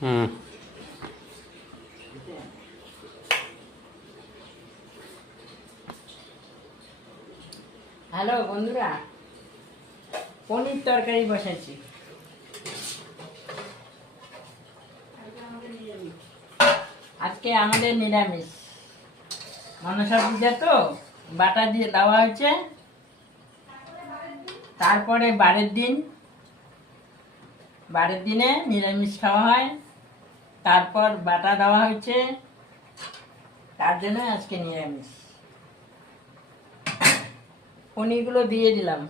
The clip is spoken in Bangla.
হুম। হ্যালো বন্ধুরা, পনির তরকারি বসাচ্ছি। আজকে আমাদের নিরামিষ, মনসা পূজা তো বাটা দিয়ে দেওয়া হয়েছে। তারপরে বারের দিনে নিরামিষ খাওয়া হয়, তারপর বাটা দেওয়া হয়েছে, তার জন্য আজকে নিরামিষ। পনিরগুলো দিয়ে দিলাম।